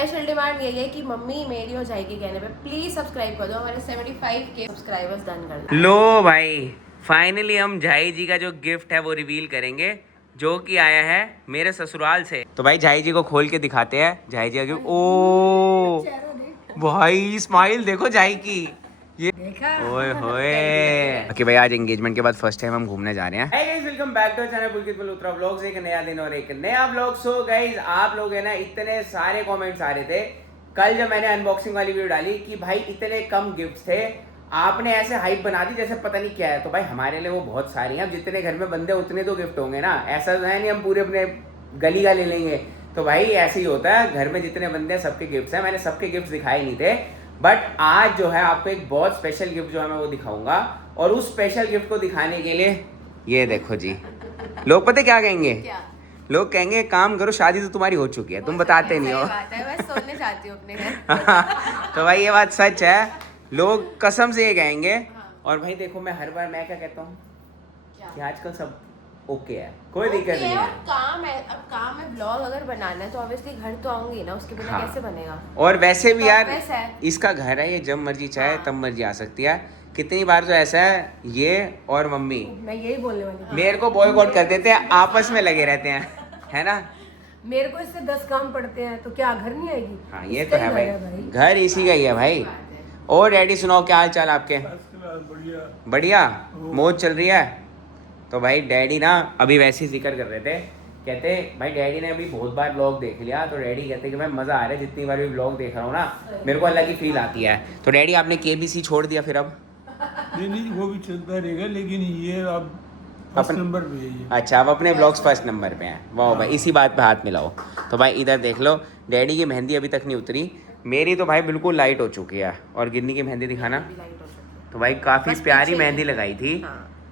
Special demand यही है कि मम्मी मेरी और जाई के कहने पे प्लीज सब्सक्राइब कर दो, हमारे 75K सब्सक्राइबर्स डन कर दो। लो भाई, फाइनली हम झाई जी का जो गिफ्ट है वो रिवील करेंगे, जो कि आया है मेरे ससुराल से। तो भाई झाई जी को खोल के दिखाते हैं। झाई जी का गिफ्ट। ओ भाई स्माइल देखो झाई की, ये ओए होए। ओके भाई, आज एंगेजमेंट के बाद फर्स्ट टाइम हम घूमने जा रहे हैं। Hey guys, welcome back to our channel Pulkit Malhotra vlogs. एक नया दिन और एक नया व्लॉग। सो गाइस, आप लोग है ना, इतने सारे कमेंट्स आ रहे थे कल जब मैंने अनबॉक्सिंग वाली वीडियो डाली कि भाई इतने कम गिफ्ट्स थे, आपने ऐसे हाइप बना दी जैसे पता नहीं क्या है। तो भाई हमारे लिए वो बहुत सारी हैं। अब जितने घर में बंदे उतने तो गिफ्ट होंगे ना, ऐसा तो है नहीं हम पूरे अपने गली का ले लेंगे। तो भाई ऐसे ही होता है, घर में जितने बंदे हैं सबके गिफ्ट्स हैं। मैंने सबके गिफ्ट्स दिखाए नहीं थे, बट आज जो है आपको एक बहुत स्पेशल गिफ्ट जो है मैं वो दिखाऊंगा। और उस स्पेशल गिफ्ट को दिखाने के लिए ये देखो जी, लोग पता क्या कहेंगे? क्या? लोग कहेंगे काम करो, शादी तो तुम्हारी हो चुकी है, तुम बताते नहीं हो। बात है, मैं सोने जाती हूँ अपने घर। तो भाई ये बात सच है, लोग कसम से ये कहेंगे। और भाई देखो, मैं हर बार मैं क्या कहता हूँ कि आजकल सब ओके है, कोई दिक्कत नहीं है। काम है, अब काम है, ब्लॉग अगर बनाना है तो ऑब्वियसली घर तो आऊंगी ना, उसके बिना कैसे बनेगा। और वैसे भी यार है। इसका घर है, ये जब मर्जी चाहे तब मर्जी आ सकती है। कितनी बार तो ऐसा है, ये और मम्मी मैं यही बोलने वाली थी। मेरे को बॉयकॉट कर देते हैं, आपस में लगे रहते हैं, है ना। मेरे को इससे 10 काम पड़ते हैं, तो क्या घर नहीं आएगी? हाँ ये तो है भाई, घर इसी का ही है भाई। और डैडी सुनाओ, क्या हाल चाल आपके? बढ़िया, मौज चल रही है। तो भाई डैडी ना अभी वैसे ही जिक्र कर रहे थे, कहते भाई डैडी ने अभी बहुत बार ब्लॉग देख लिया, तो डैडी कहते कि भाई मज़ा आ रहा है, जितनी बार भी ब्लॉग देख रहा हूँ ना मेरे को अलग ही फील आती है। तो डैडी आपने केबीसी छोड़ दिया फिर? अब नहीं, वो भी चलता रहेगा, लेकिन ये अब फर्स्ट नंबर पे है ये। अच्छा, अब अपने ब्लॉग्स फर्स्ट नंबर पे हैं। वाह भाई, इसी बात पे हाथ मिलाओ। तो भाई इधर देख लो, डैडी की मेहंदी अभी तक नहीं उतरी, मेरी तो भाई बिल्कुल लाइट हो चुकी है। और गिन्नी की मेहंदी दिखाना। तो भाई काफ़ी प्यारी मेहंदी लगाई थी,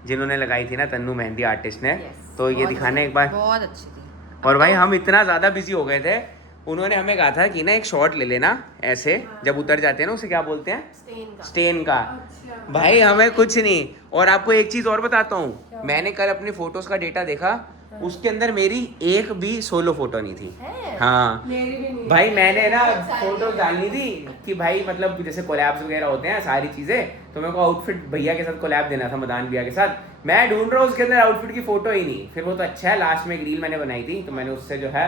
जिन्होंने लगाई थी ना, तन्नू मेहंदी आर्टिस्ट ने। तो ये दिखाने एक बार, बहुत अच्छी थी। और भाई हम इतना ज़्यादा बिजी हो गए थे, उन्होंने हमें कहा था कि ना एक शॉट ले लेना ऐसे, जब उतर जाते हैं ना, उसे क्या बोलते हैं? स्टेन का। भाई हमें कुछ नहीं। और आपको एक चीज़ और बताता हूँ, मैंने कल अपनी फोटोज का डेटा देखा, उसके अंदर मेरी एक भी सोलो फोटो नहीं थी। हाँ मेरी भी नहीं। भाई, मैंने ना फोटो डालनी थी कि भाई मतलब जैसे कोलैब्स वगैरह होते हैं सारी चीज़ें, तो मेरे को आउटफिट भैया के साथ कोलैब देना था, मदान भैया के साथ। मैं ढूंढ रहा हूँ उसके अंदर आउटफिट की फोटो ही नहीं। फिर वो तो अच्छा है, लास्ट में एक रील मैंने बनाई थी, तो मैंने उससे जो है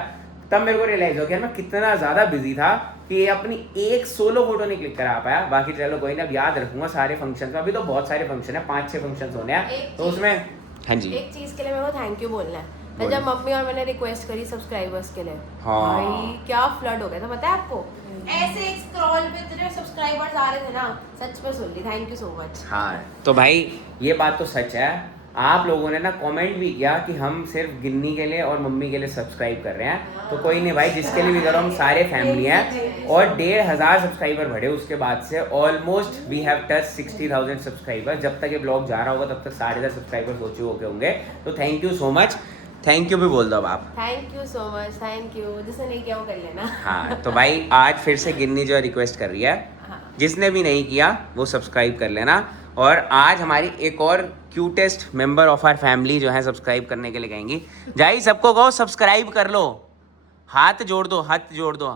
तब मेरे को रियलाइज हो गया मैं कितना ज़्यादा बिजी था कि ये अपनी एक सोलो फोटो नहीं क्लिक करा पाया। बाकी चलो कोई ना, अब याद रखूंगा सारे फंक्शन। अभी तो बहुत सारे फंक्शन है, 5-6 फंक्शन होने हैं, तो उसमें हाँ जी एक चीज के लिए मेरे को थैंक यू बोलना है। जब मम्मी और मैंने रिक्वेस्ट करी सब्सक्राइबर्स के लिए, हाँ। भाई क्या फ्लड हो गया था, पता है आपको? ऐसे एक स्क्रॉल पे इतने सब्सक्राइबर्स आ रहे थे ना, सच में सुन ली। Thank you so much. हाँ तो भाई ये बात तो सच है। आप लोगों ने ना कमेंट भी किया कि हम सिर्फ गिन्नी के लिए और मम्मी के लिए सब्सक्राइब कर रहे हैं, तो कोई नहीं भाई, जिसके लिए भी करो, हम सारे फैमिली हैं। और 1500 सब्सक्राइबर बढ़े उसके बाद से, almost we have touch 60,000 subscriber. जब तक ये ब्लॉग जा रहा होगा तब तक 10,500 सब्सक्राइबर्स हो चुके होंगे। तो thank you so much. Thank you भी बोल दो अब आप। Thank you so much, thank you. जिसने नहीं किया वो कर लेना। हाँ तो भाई आज फिर से गिन्नी जो रिक्वेस्ट कर रही है, जिसने भी नहीं किया वो सब्सक्राइब कर लेना। और आज हमारी एक और cutest member of our family जो है सब्सक्राइब करने के लिए कहेंगी। जाई सबको कहो सब्सक्राइब कर लो, हाथ जोड़ दो, हाथ जोड़ दो,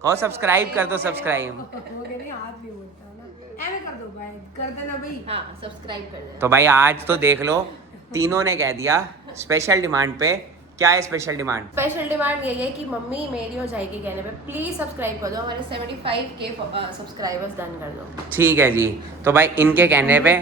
कहो सब्सक्राइब कर दो, सब्सक्राइब। वो कहते हैं हाथ नहीं बोलता ना, ऐसे कर दो भाई, कर देना भाई। हाँ सब्सक्राइब कर देना। तो भाई आज तो देख लो, तीनों ने कह दिया स्पेशल डिमांड पे। क्या है स्पेशल डिमांड? स्पेशल डिमांड यही है कि मम्मी मेरी और जाई के कहने पे प्लीज सब्सक्राइब कर दो, हमारे 75K सब्सक्राइबर्स डन कर दो। ठीक है जी। तो भाई इनके कहने पे,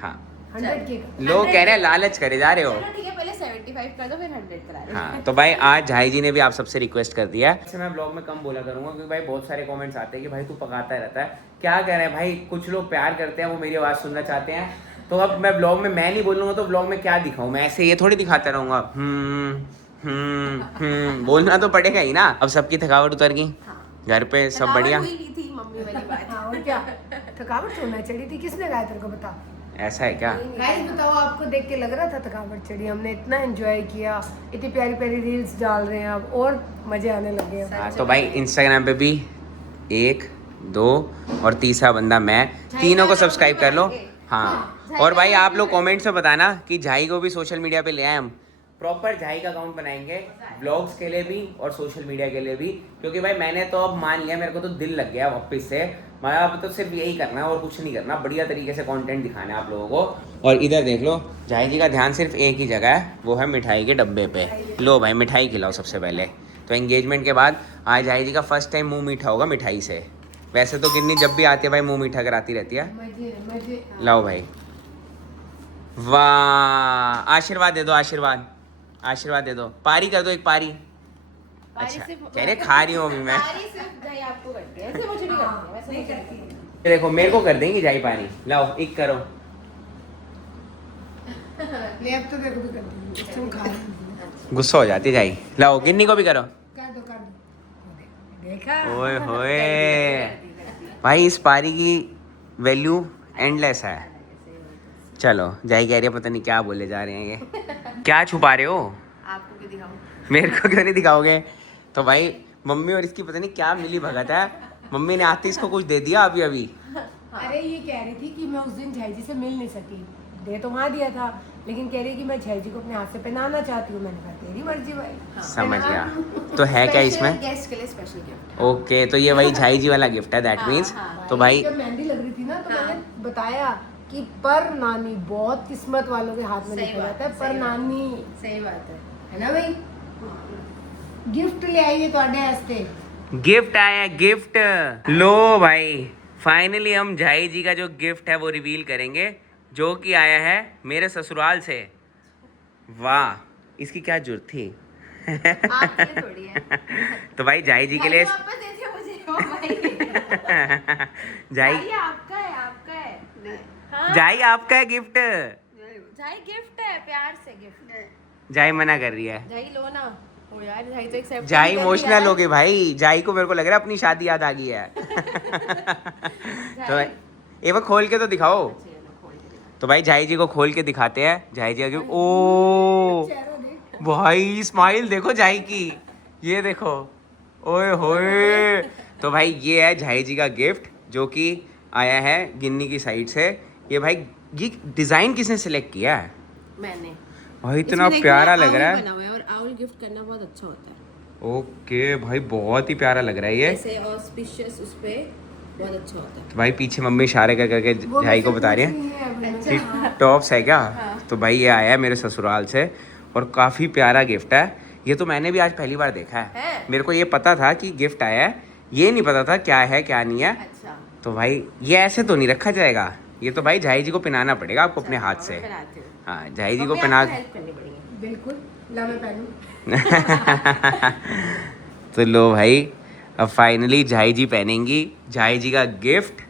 हाँ 100K का। लोग कह रहे हैं लालच करे जा रहे हो। चलो ठीक है, पहले 75 कर दो, फिर 100 करा दो। हाँ तो भाई आज झाई जी ने भी आप सबसे रिक्वेस्ट कर दिया है। मैं ब्लॉग में कम बोला करूंगा क्योंकि भाई बहुत सारे कमेंट्स आते हैं कि भाई तू पकाता रहता है, क्या कह रहे हैं भाई। कुछ लोग प्यार करते हैं, वो मेरी आवाज़ सुनना चाहते हैं। तो अब मैं ब्लॉग में मैं नहीं बोलूँगा तो ब्लॉग में क्या दिखाऊँ? मैं ऐसे ये थोड़ी दिखाता रहूँगा। बोलना तो पड़ेगा ही ना। अब सबकी थकावट उतर गई, घर पे सब बढ़िया। थी मम्मी वाली बात। हाँ और क्या, थकावट होना चढ़ी थी, किसने कहा तेरे को? बता। ऐसा है क्या? गाइस बताओ, आपको देख के लग रहा था थकावट चढ़ी? हमने इतना एंजॉय किया, इतनी प्यारी प्यारी रील्स डाल रहे हैं अब, और मजे आने लगे हैं। हाँ तो भाई इंस्टाग्राम पे भी 1, 2 और तीसरा बंदा मैं, तीनों को सब्सक्राइब कर लो। हाँ और भाई आप लोग कमेंट्स में बताना कि झाई को भी सोशल मीडिया पे ले आए हम। प्रॉपर झाई का अकाउंट बनाएंगे, व्लॉग्स के लिए भी और सोशल मीडिया के लिए भी, क्योंकि भाई मैंने तो अब मान लिया, मेरे को तो दिल लग गया वापस से। मैं अब तो सिर्फ यही करना है और कुछ नहीं करना, बढ़िया तरीके से कंटेंट दिखाना है आप लोगों को। और इधर देख लो, झाई जी का ध्यान सिर्फ एक ही जगह है, वो है मिठाई के डब्बे पे। लो भाई मिठाई खिलाओ सबसे पहले। तो एंगेजमेंट के बाद आज झाई जी का फर्स्ट टाइम मुँह मीठा होगा मिठाई से। वैसे तो गिन्नी जब भी आती है भाई मुँह मीठा कराती रहती है। मजे मजे। लाओ भाई, वाह, आशीर्वाद दे दो, आशीर्वाद, आशीर्वाद दे दो, पारी कर दो एक पारी। अच्छा कह रहे खा रही हूँ अभी मैं। सारी सिर्फ दही आपको करती है, ऐसे मुझे नहीं करती है, वैसे नहीं करती है। ये देखो मेरे को कर देंगी झाई पानी। लाओ एक करो। ले अब तो तेरे को भी कर दूंगी, तुम खा लो। गुस्सा हो जाती है झाई। लाओ गिन्नी को भी करो। कर दो। देखा? ओए होए, भाई इस पारी की वैल्यू एंडलेस है। चलो झाई कह रही है पता नहीं क्या बोले जा रहे हैं ये। क्या छुपा रहे हो? आपको क्यों दिखाऊं? मेरे को क्यों नहीं दिखाओगे? तो भाई मम्मी और इसकी पता नहीं क्या मिली भगत है। मम्मी ने आती इसको कुछ दे दिया अभी अभी। अरे ये कह रही थी कि मैं उस दिन झाई जी से मिल नहीं सकी, दे तो वहाँ दिया था, लेकिन कह रही कि मैं झाई जी को अपने हाथ से पहनाना चाहती हूँ। मैंने कहा तेरी मर्जी भाई। समझ गया। तो है क्या इसमें? गेस्ट के लिए स्पेशल गिफ्ट। ओके, तो ये वही झाई जी वाला गिफ्ट है, दैट मीन्स। तो भाई जब मेहंदी लग रही थी ना तो मैंने बताया कि पर नानी बहुत किस्मत वालों के हाथ में सही लिखा बात जाता है, है, पर सही बात नानी सही बात है है ना भाई। गिफ्ट ले आइए ਤੁਹਾਡੇ वास्ते। गिफ्ट आया है, गिफ्ट। लो भाई फाइनली हम झाई जी का जो गिफ्ट है वो रिवील करेंगे, जो कि आया है मेरे ससुराल से। वाह, इसकी क्या जरूरत थी? आपके लिए थोड़ी है। तो भाई झाई जी के लिए वापस दे दिया मुझे। ओ भाई झाई भाई आपका है, आपका है। हाँ झाई आपका है गिफ्ट। झाई गिफ्ट है, प्यार से गिफ्ट। झाई मना कर रही है। झाई लो ना। ओ यार झाई तो एक्सेप्ट झाई इमोशनल हो गई भाई। झाई को मेरे को लग रहा है अपनी शादी याद आ गई है। तो भाई एक बार खोल के तो दिखाओ। तो भाई झाई जी को खोल के दिखाते हैं। झाई जी आगे, ओ भाई स्माइल देखो झाई की, ये देखो, ओए होए। तो भाई ये है झाई जी का गिफ्ट, जो कि आया है गिन्नी की साइड से। ये भाई ये डिजाइन किसने सिलेक्ट किया है? मैंने भाई इतना प्यारा लग रहा है। बना हुआ है और आउल गिफ्ट करना बहुत अच्छा होता है। ओके भाई बहुत ही प्यारा लग रहा है ये। ऐसे ऑस्पिशियस उस पे बहुत अच्छा होता है। तो भाई पीछे मम्मी इशारे कर करके झाई को बता रही है कि टॉप्स है क्या। तो भाई ये आया है मेरे ससुराल से और काफ़ी प्यारा गिफ्ट है। ये तो मैंने भी आज पहली बार देखा है। मेरे को ये पता था कि गिफ्ट आया है, ये नहीं पता था क्या है क्या नहीं है। अच्छा तो भाई ये ऐसे तो नहीं रखा जाएगा, ये तो भाई झाई जी को पहनाना पड़ेगा आपको अपने हाथ से। बनाती हूँ। हाँ झाई जी को पहना। हेल्प करनी पड़ेगी। बिल्कुल, ला मैं पहनूं। तो लो भाई अब फाइनली झाई जी पहनेंगी झाई जी का गिफ्ट।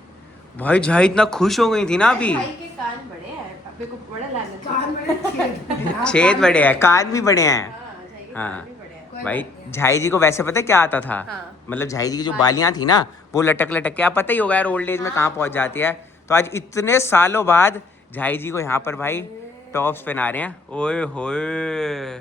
भाई झाई इतना खुश हो गई थी ना अभी। भाई के कान बड़े हैं, अपने को बड़ा लाना कान बड़े छेद। छेद बड़े हैं, कान भी बड़े हैं। चाहिए। हाँ भी बड़े हैं। भाई झाई जी को वैसे पता है क्या आता था? हाँ। मतलब झाई जी की जो बालियां थी ना वो लटक लटक के, आप पता ही होगा यार ओल्ड एज में कहाँ पहुंच जाती है। तो आज इतने सालों बाद झाई जी को यहाँ पर भाई टॉप्स पहना रहे हैं। ओए होए,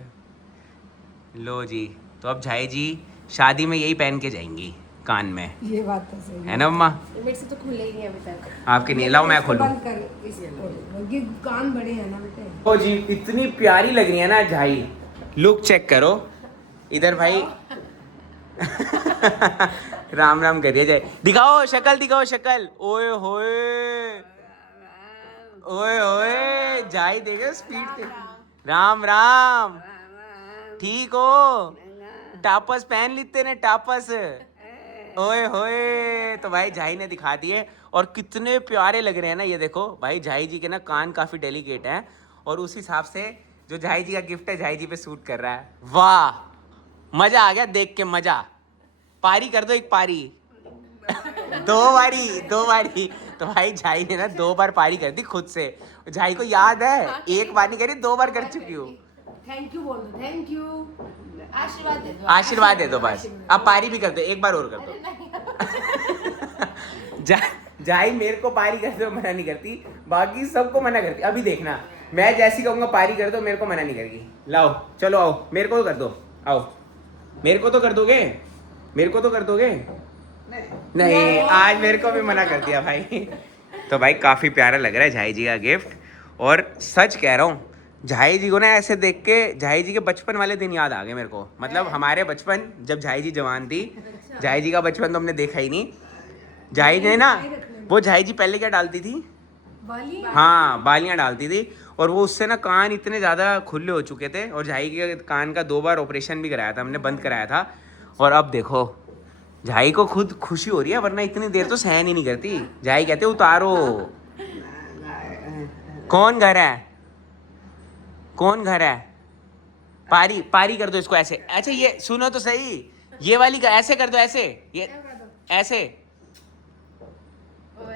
लो जी। तो अब झाई जी शादी में यही पहन के जाएंगी कान में, ये बात तो सही है ना मम्मा? मेरे से तो खुले ही नहीं अभी तक। आपके नहीं, लाओ मैं खोलूं। बंद कर इसको, ये कान बड़े हैं ना बेटे। ओ जी इतनी प्यारी लग रही है ना झाई, लुक चेक करो इधर भाई। राम राम करिए जय, दिखाओ शक्ल, दिखाओ शक्ल। ओए होए, ओए होए, झाई देखो स्पीड पे। राम राम, ठीक हो? टापस पहन लेते ने, टापस। ओए होए। तो भाई झाई ने दिखा दिए और कितने प्यारे लग रहे हैं ना। ये देखो भाई झाई जी के ना कान काफी डेलिकेट हैं और उस हिसाब से जो झाई जी का गिफ्ट है झाई जी पे सूट कर रहा है। वाह मजा आ गया देख के, मजा। पारी कर दो एक पारी। दो बारी। तो भाई झाई ने ना 2 बार पारी कर दी खुद से। झाई को याद है, एक बार नहीं करी 2 बार कर चुकी हूँ। थैंक यू बोल दो, थैंक यू। आशीर्वाद दे दो। आशीर्वाद दे दो बस। अब पारी भी कर दो, एक बार और कर दो। झाई मेरे को पारी कर दो मना नहीं करती, बाकी सबको मना करती। अभी देखना मैं जैसी कहूँगा पारी कर दो मेरे को मना नहीं करेगी। लाओ चलो आओ, मेरे को तो कर दो, आओ मेरे को तो कर दोगे, मेरे को तो कर दोगे। नहीं आज मेरे को भी मना कर दिया भाई। तो भाई काफ़ी प्यारा लग रहा है झाई जी का गिफ्ट। और सच कह रहा हूँ झाई जी को ना ऐसे देख के झाई जी के बचपन वाले दिन याद आ गए मेरे को। मतलब हमारे बचपन जब झाई जी जवान थी, झाई जी का बचपन तो हमने देखा ही नहीं। झाई ने ना, वो झाई जी पहले क्या डालती थी, बाली हाँ बालियाँ डालती थी, और वो उससे ना कान इतने ज़्यादा खुले हो चुके थे, और झाई के कान का 2 बार ऑपरेशन भी कराया था हमने, बंद कराया था। और अब देखो झाई को खुद खुशी हो रही है, वरना इतनी देर तो सहन ही नहीं करती। झाई कहते उतारो। कौन घर है, कौन घर है, पारी पारी कर दो इसको ऐसे। अच्छा ये सुनो तो सही, ये वाली का ऐसे कर दो, ऐसे ये ऐसे।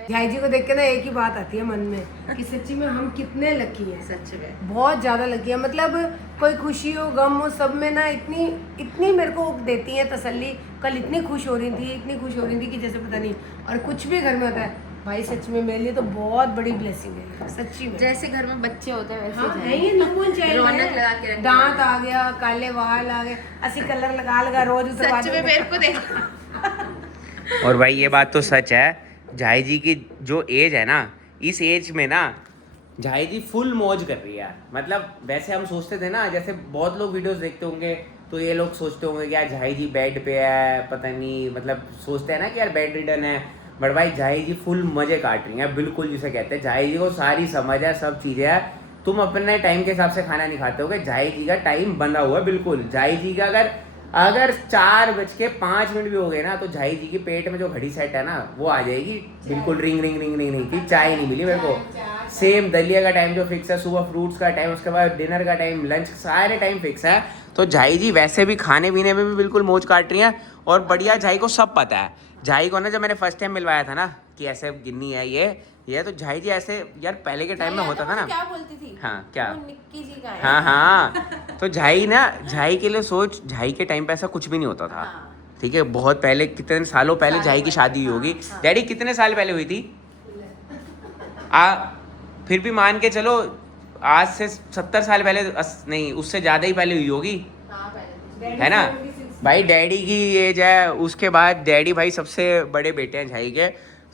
झाई जी को देख के ना एक ही बात आती है मन में कि सच्ची में हम कितने लकी हैं, सच में बहुत ज्यादा लकी है। मतलब कोई खुशी हो गम हो सब में ना इतनी इतनी मेरे को देती है तसल्ली। कल इतनी खुश हो रही थी, इतनी खुश हो रही थी कि जैसे पता नहीं। और कुछ भी घर में होता है भाई, सच में मेरे लिए तो बहुत बड़ी ब्लेसिंग है सच्ची में। जैसे घर में बच्चे होते हैं वैसे हाँ, झाई। है ये न्यूबॉर्न चाइल्ड रौनक है। लगा के रखते दांत आ गया, काले वाल आ गए, असली कलर लगा लगा रोज उतरवा सच में देते। मेरे को देखा। और भाई ये बात तो सच है, झाई जी की जो एज है ना, इस एज में ना झाई जी फुल मौज कर रही है। मतलब वैसे हम सोचते थे ना, जैसे बहुत लोग वीडियोस देखते होंगे तो ये लोग सोचते होंगे कि यार झाई जी बेड पे है, पता नहीं, मतलब सोचते हैं ना कि यार बेड रिडन है। बट भाई झाई जी फुल मजे काट रही हैं, बिल्कुल जिसे कहते हैं। झाई जी को सारी समझ है, सब चीज़ें है। तुम अपने टाइम के हिसाब से खाना नहीं खाते होगे, झाई जी का टाइम बंधा हुआ है बिल्कुल। झाई जी का अगर 4:05 भी हो गए ना, तो झाई जी के पेट में जो घड़ी सेट है ना, वो आ जाएगी बिल्कुल, ring ring ring ring ring की। चाय नहीं मिली मेरे को, सेम दलिया का टाइम जो फिक्स है, सुबह फ्रूट्स का टाइम, उसके बाद डिनर का टाइम, लंच, सारे टाइम फिक्स है। तो झाई जी वैसे भी खाने पीने में भी बिल्कुल मौज काट रही हैं, और बढ़िया। झाई को सब पता है। झाई को ना जब मैंने फर्स्ट टाइम मिलवाया था ना कि ऐसे गिन्नी है ये, तो झाई जी ऐसे, यार पहले के टाइम में होता था ना, क्या बोलती थी? हाँ क्या, वो निक्की जी का है। हाँ हाँ, तो झाई के लिए सोच, झाई के टाइम पे ऐसा कुछ भी नहीं होता था। हाँ। ठीक है, बहुत पहले, कितने सालों पहले झाई की शादी हुई होगी। हाँ। डैडी कितने साल पहले हुई थी? फिर भी मान के चलो आज से 70 साल पहले, नहीं उससे ज़्यादा ही पहले हुई होगी, हाँ, पहले है ना भाई। डैडी की एज है, उसके बाद डैडी भाई सबसे बड़े बेटे हैं झाई के,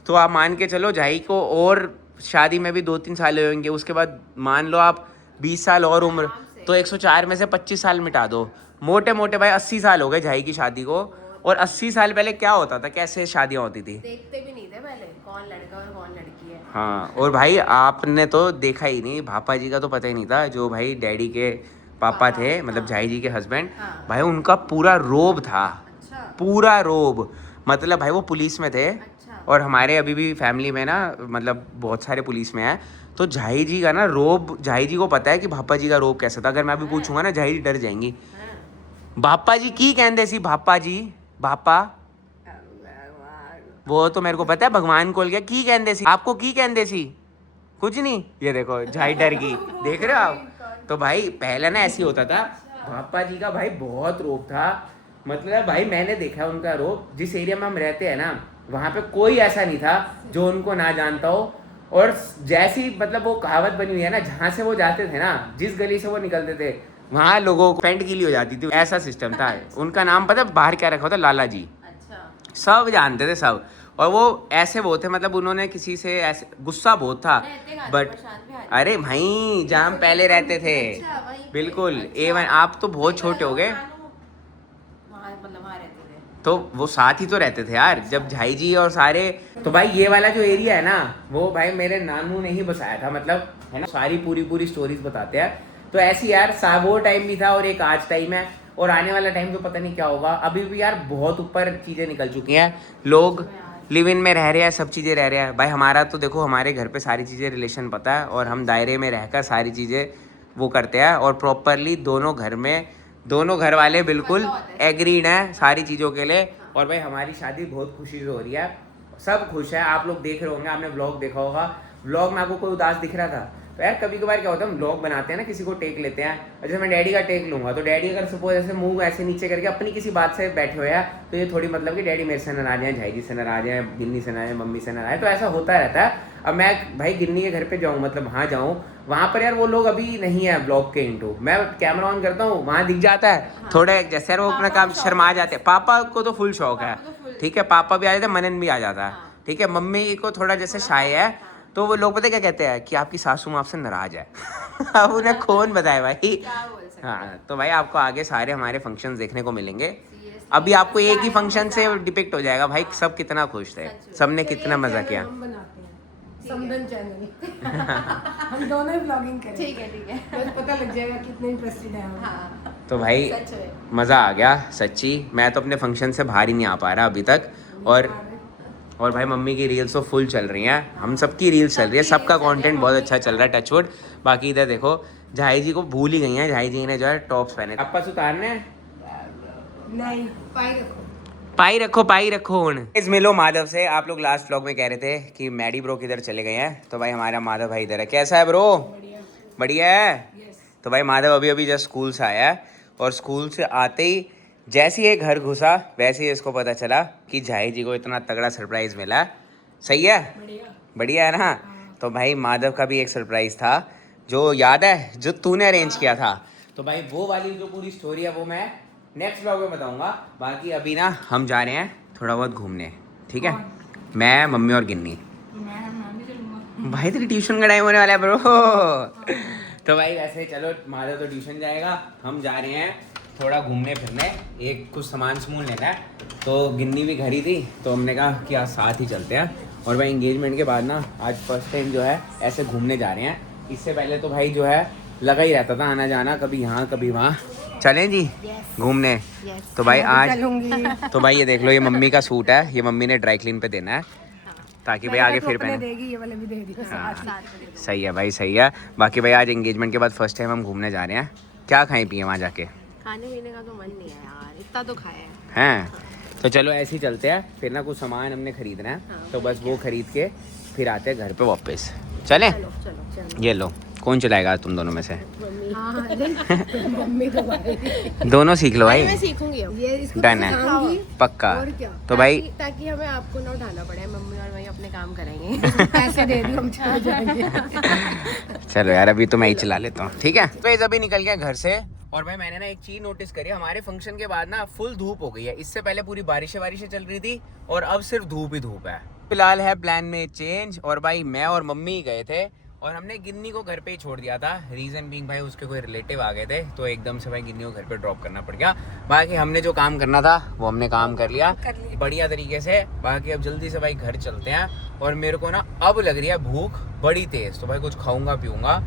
तो आप मान के चलो झाई को और शादी में भी 2-3 साल होंगे। उसके बाद मान लो आप 20 साल और उम्र, तो 104 में से 25 साल मिटा दो, मोटे मोटे भाई 80 साल हो गए झाई की शादी को। और 80 साल पहले क्या होता था, कैसे शादियाँ होती थी, देखते भी नहीं थे पहले कौन लड़का और कौन लड़की है। हाँ। और भाई आपने तो देखा ही नहीं, भापा जी का तो पता ही नहीं था, जो भाई डैडी के पापा थे, मतलब झाई जी के हस्बैंड, हाँ। भाई उनका पूरा रोब था, अच्छा। पूरा रोब। मतलब भाई वो पुलिस में थे, अच्छा। और हमारे अभी भी फैमिली में ना, मतलब बहुत सारे पुलिस में हैं। तो झाई जी का ना रोब, झाई जी को पता है कि भापा जी का रोब कैसा था। अगर मैं अभी पूछूंगा ना, झाई जी डर जाएंगी। भापा जी की कहते सी, भापा जी, भापा, वो तो मेरे को पता है, भगवान को क्या की कहते सी, आपको की कहते सी, कुछ नहीं। ये देखो झाई डर गई, देख रहे हो आप। तो भाई पहले ना ऐसे होता था, भापा जी का भाई बहुत रोब था। मतलब भाई मैंने देखा है उनका रोब। जिस एरिया में हम रहते हैं ना, वहाँ पे कोई ऐसा नहीं था जो उनको ना जानता हो। और जैसी, मतलब वो कहावत बनी हुई है ना, जहाँ से वो जाते थे ना, जिस गली से वो निकलते थे, वहाँ लोगों को पेंट गीली हो जाती थी, ऐसा सिस्टम था। उनका नाम पता बाहर क्या रखा होता, लाला जी। अच्छा। सब जानते थे सब। और वो ऐसे वो थे, मतलब उन्होंने किसी से ऐसे, गुस्सा बहुत था। बट अरे भाई जहाँ हम पहले रहते थे, बिल्कुल A1, आप तो बहुत छोटे हो गए, तो वो साथ ही तो रहते थे यार जब झाई जी और सारे। तो भाई ये वाला जो एरिया है ना, वो भाई मेरे नानू ने ही बसाया था, मतलब है ना, सारी पूरी स्टोरीज बताते हैं। तो ऐसी यार वो टाइम भी था, और एक आज टाइम है, और आने वाला टाइम तो पता नहीं क्या होगा। अभी भी यार बहुत ऊपर चीज़ें निकल चुकी हैं, लोग लिव इन में रह रहे हैं, सब चीज़ें रह रहे हैं। भाई हमारा तो देखो, हमारे घर पे सारी चीज़ें रिलेशन पता है, और हम दायरे में रहकर सारी चीज़ें वो करते हैं, और प्रॉपरली दोनों घर में, दोनों घर वाले बिल्कुल एग्रीड हैं सारी चीज़ों के लिए। और भाई हमारी शादी बहुत खुशी से हो रही है, सब खुश है। आप लोग देख रहे होंगे, आपने व्लॉग देखा होगा, व्लॉग में आपको कोई उदास दिख रहा था? तो यार कभी कभार क्या होता है, हम व्लॉग बनाते हैं ना, किसी को टेक लेते हैं। और जैसे मैं डैडी का टेक लूँगा, तो डैडी अगर सपोज ऐसे मुंह ऐसे नीचे करके अपनी किसी बात से बैठे हुए हैं, तो ये थोड़ी मतलब कि डैडी मेरे से नाराज हैं, झाई जी से नाराज हैं, गिन्नी से नाराज है, मम्मी से नाराज है, तो ऐसा होता रहता है। अब मैं भाई गिन्नी के घर पे जाऊँ, मतलब वहाँ जाऊँ, वहाँ पर यार वो लोग अभी नहीं है ब्लॉग के इंटू, मैं कैमरा ऑन करता हूँ, वहाँ दिख जाता है। थोड़े जैसे यार वो अपना काम शर्मा जाते हैं। पापा को तो फुल शौक है, ठीक है, पापा भी आ जाते हैं, मनन भी आ जाता है, ठीक है। मम्मी को थोड़ा जैसे शाय है, तो वो लोग पता क्या कहते हैं कि आपकी सासू माँ आपसे नाराज है। अब उन्हें कौन बताए भाई। क्या बोल सकते हैं। हाँ तो भाई आपको आगे सारे हमारे फंक्शंस देखने को मिलेंगे। अभी आपको एक ही फंक्शन से डिपिक्ट हो जाएगा भाई सब कितना खुश थे, सबने कितना मजा किया। हम बनाते हैं समदन चैनल। हम दोनों ही ब्लॉगिंग करें। ठीक है बस पता लग जाएगा कितने इंटरेस्टेड है हम। हाँ तो भाई सच में मज़ा आ गया सच्ची। मैं तो अपने फंक्शन से बाहर ही नहीं आ पा रहा अभी तक। और भाई मम्मी की रील्स तो फुल चल रही हैं, हम सबकी रील्स चल रही है, सबका कंटेंट बहुत अच्छा चल रहा है टचवुड। बाकी इधर देखो झाई जी को भूल ही गई हैं, झाई जी ने जो है टॉप्स पहने। आपस उतारने नहीं पाई रखो। पाई रखो इस मिलो माधव से। आप लोग लास्ट व्लॉग में कह रहे थे कि मैडी ब्रो किधर चले गए हैं, तो भाई हमारा माधव भाई इधर है। कैसा है ब्रो? बढ़िया है। तो भाई माधव अभी अभी जस्ट स्कूल से आया है और स्कूल से आते ही जैसे ही घर घुसा वैसे ही इसको पता चला कि झाई जी को इतना तगड़ा सरप्राइज मिला। सही है, बढ़िया है ना। तो भाई माधव का भी एक सरप्राइज था जो याद है, जो तूने अरेंज किया था। तो भाई वो वाली जो पूरी स्टोरी है वो मैं नेक्स्ट व्लॉग में बताऊंगा। बाकी अभी ना हम जा रहे हैं थोड़ा बहुत घूमने, ठीक है? मैं मम्मी और गिन्नी। भाई तेरी ट्यूशन का टाइम होने वाला है ब्रो। तो भाई वैसे चलो माधव तो ट्यूशन जाएगा, हम जा रहे हैं थोड़ा घूमने फिरने, एक कुछ सामान लेना है। तो गिन्नी भी घर ही थी तो हमने कहा कि आज साथ ही चलते हैं। और भाई एंगेजमेंट के बाद ना आज फर्स्ट टाइम जो है ऐसे घूमने जा रहे हैं। इससे पहले तो भाई जो है लगा ही रहता था आना जाना, कभी यहाँ कभी वहाँ। चलें जी घूमने। तो भाई आज तो भाई ये देख लो, ये मम्मी का सूट है, ये मम्मी ने ड्राई क्लीन पे देना है ताकि भाई आगे फिर पहने। देगी ये वाले भी दे दी। हाँ सही है भाई सही है। बाकी भाई आज एंगेजमेंट के बाद फर्स्ट टाइम हम घूमने जा रहे हैं। क्या खाएं पिए वहाँ जाके? खाने पीने का तो मन नहीं है यार, इतना तो खाया हैं तो चलो ऐसे ही चलते हैं। फिर ना कुछ सामान हमने खरीदना है, तो बस वो खरीद के फिर आते हैं घर पे वापस। चले? चलो ये लो, कौन चलाएगा तुम दोनों में से? मम्मी तो भाई दोनों सीख लो मैं भाई। सीखूंगी अब। ये इसको डन है सिखाऊंगी। पक्का। और क्या? तो भाई ताकि हमें आपको ना उठाना पड़े, मम्मी और भाई अपने काम करेंगे। पैसे दे दी हम चले जाएंगे। चलो यार अभी तो मैं ही चला लेता हूँ, ठीक है? तो अभी निकल गया घर से। और भाई मैंने ना एक चीज नोटिस करी, हमारे फंक्शन के बाद ना फुल धूप हो गई है। इससे पहले पूरी बारिशें चल रही थी और अब सिर्फ धूप ही धूप है। फिलहाल है प्लान में चेंज। और भाई मैं और मम्मी गए थे और हमने गिन्नी को घर पे ही छोड़ दिया था। रीजन बीइंग भाई उसके कोई रिलेटिव आ गए थे तो एकदम से भाई गिन्नी को घर पे ड्रॉप करना पड़ गया। बाकी हमने जो काम करना था वो हमने काम कर लिया बढ़िया तरीके से। बाकी अब जल्दी से भाई घर चलते हैं। और मेरे को ना अब लग रही है भूख बड़ी तेज, तो भाई कुछ खाऊंगा पीऊंगा।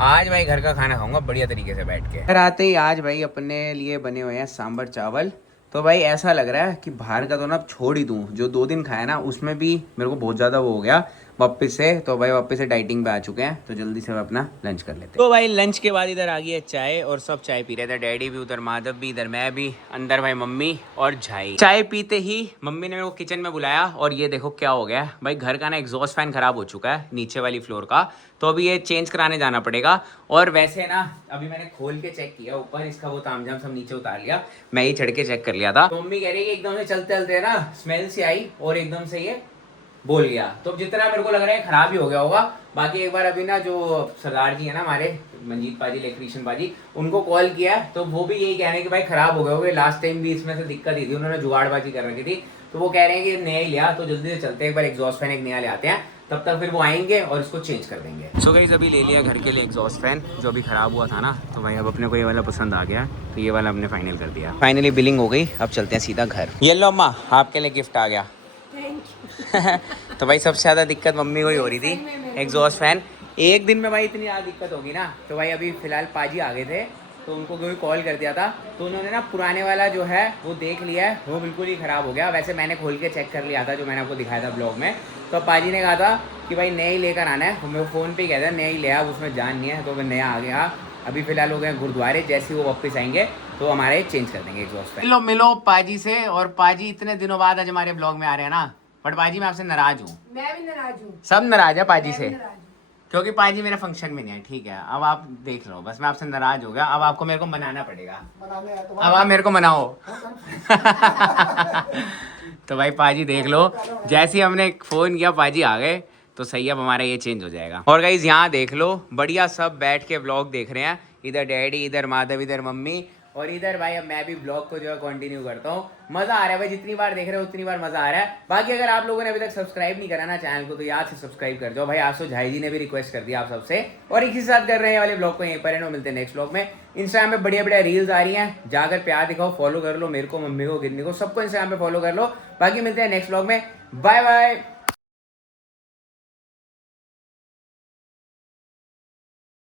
आज भाई घर का खाना खाऊंगा बढ़िया तरीके से बैठ के। घर आते ही आज भाई अपने लिए बने हुए हैं सांभर चावल। तो भाई ऐसा लग रहा है कि बाहर का तो ना अब छोड़ ही दूं, जो 2 दिन खाया ना उसमें भी मेरे को बहुत ज़्यादा वो हो गया वापस से। तो भाई वापस से डाइटिंग पे आ चुके हैं, तो जल्दी से अपना लंच कर लेते हैं। तो भाई लंच के बाद इधर आ गई है चाय और सब चाय पी रहे थे। डैडी भी उधर, माधव भी इधर, मैं भी अंदर, भाई मम्मी और झाई। चाय पीते ही मम्मी ने मेरे को किचन में बुलाया और ये देखो क्या हो गया भाई, घर का ना एग्जॉस्ट फैन खराब हो चुका है नीचे वाली फ्लोर का, तो अभी ये चेंज कराने जाना पड़ेगा। और वैसे ना अभी मैंने खोल के चेक किया ऊपर, इसका वो तामझाम सब नीचे उतार लिया, मैं ही चढ़ के चेक कर लिया था। तो मम्मी कह रही है कि एकदम से चलते चलते ना स्मेल से आई और एकदम से ये बोल गया। तो जितना मेरे को लग रहा है खराब ही हो गया होगा। बाकी एक बार अभी ना जो सरदार जी है ना हमारे, मंजीत पाजी, इलेक्ट्रीशियन पाजी, उनको कॉल किया तो वो भी यही कह रहे हैं कि भाई खराब हो गए होंगे। लास्ट टाइम भी इसमें से दिक्कत ही थी, उन्होंने जुगाड़बाजी कर रखी थी, तो वो कह रहे हैं कि नया ही लिया, तो जल्दी से चलते हैं एक बार एग्जॉस्ट फैन एक नया ले आते हैं, तब तक फिर वो आएंगे और इसको चेंज कर देंगे। सो गाइस अभी ले लिया घर के लिए एग्जॉस्ट फैन, जो अभी खराब हुआ था ना, तो भाई अब अपने को ये वाला पसंद आ गया, तो ये वाला हमने फाइनल कर दिया। फाइनली बिलिंग हो गई, अब चलते हैं सीधा घर। ये लो अम्मा, आपके लिए गिफ्ट आ गया। तो भाई सबसे ज़्यादा दिक्कत मम्मी को ही हो रही थी एग्जॉस्ट फैन। एक दिन में भाई इतनी ज़्यादा दिक्कत होगी ना, तो भाई अभी फिलहाल पाजी आ गए थे तो उनको कोई कॉल कर दिया था, तो उन्होंने ना पुराने वाला जो है वो देख लिया है, वो बिल्कुल ही ख़राब हो गया। वैसे मैंने खोल के चेक कर लिया था, जो मैंने आपको दिखाया था ब्लॉग में, तो पाजी ने कहा था कि भाई नया ही लेकर आना है। मेरे फ़ोन पे ही कहता है नया ही ले आ, उसमें जान नहीं है, तो मैं नया आ गया। अभी फिलहाल हो गए गुरुद्वारे, जैसे ही वो वापस आएंगे तो हमारे चेंज कर देंगे एग्जॉस्ट फैन। मिलो पाजी से। और पाजी इतने दिनों बाद आज हमारे ब्लॉग में आ रहे हैं ना, बट पाजी मैं आपसे नाराज हूँ। मैं भी नाराज हूँ, सब नाराज है पाजी से, नाराज हूँ। क्योंकि पाजी मेरे फंक्शन में नहीं है, ठीक है? अब आप देख लो, बस मैं आपसे नाराज हो गया, अब आपको मेरे को मनाना पड़ेगा। अब आप मेरे को मनाओ। तो भाई पाजी देख लो, जैसे ही हमने फोन किया पाजी आ गए, तो सही, अब हमारा ये चेंज हो जाएगा। और गाइस यहाँ देख लो, बढ़िया सब बैठ के व्लॉग देख रहे हैं, इधर डैडी, इधर माधव, इधर मम्मी, और इधर भाई अब मैं भी ब्लॉग को जो है कंटिन्यू करता हूँ। मजा आ रहा है भाई, जितनी बार देख रहे हो उतनी बार मजा आ रहा है। बाकी अगर आप लोगों ने अभी तक सब्सक्राइब नहीं करा ना चैनल को तो याद से सब्सक्राइब कर दो भाई। आज तो झाई जी ने भी रिक्वेस्ट कर दिया आप सबसे, और इसी के साथ कर रहे हैं वाले ब्लॉग को यहीं पर है। मिलते हैं नेक्स्ट ब्लॉग में। इंस्टाग्राम पे बढ़िया बढ़िया रील्स आ रही हैं, जाकर प्यार दिखाओ, फॉलो कर लो मेरे को, मम्मी को, गिन्नी को, सबको इंस्टाग्राम पे फॉलो कर लो। बाकी मिलते हैं नेक्स्ट ब्लॉग में। Bye bye.